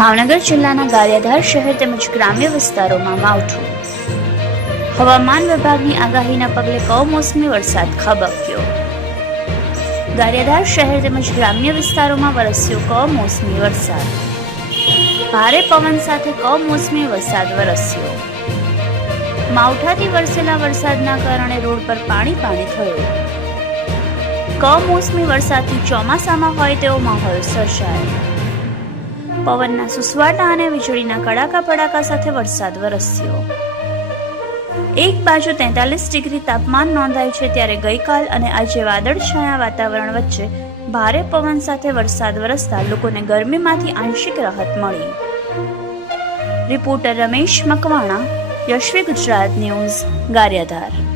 ભાવનગર જિલ્લાના ગારિયાધાર શહેર તેમજ ગ્રામ્ય વિસ્તારોમાં માવઠું. હવામાન વિભાગની આગાહીના પગલે કમોસમી વરસાદ ખાબક્યો. ગારિયાધાર શહેર તેમજ ગ્રામ્ય વિસ્તારોમાં વરસ્યો કમોસમી વરસાદ. ભારે પવન સાથે કમોસમી વરસાદ વરસ્યો. માવઠાથી વરસેલા વરસાદના કારણે રોડ પર પાણી પાણી થયું. કમોસમી વરસાદથી ચોમાસામાં હોય તેવો માહોલ સર્જાયો. પવનના સુસવાટા અને વીજળીના કડાકા પડાકા સાથે વરસાદ વરસ્યો. એક બાજુ તેતાલીસ ડિગ્રી તાપમાન નોંધાયું છે ત્યારે ગઈકાલ અને આજે વાદળછાયા વાતાવરણ વચ્ચે ભારે પવન સાથે વરસાદ વરસતા લોકોને ગરમીમાંથી આંશિક રાહત મળી. Reporter Ramesh Makwana, Yashvi Gujarat news, Gariyadhar.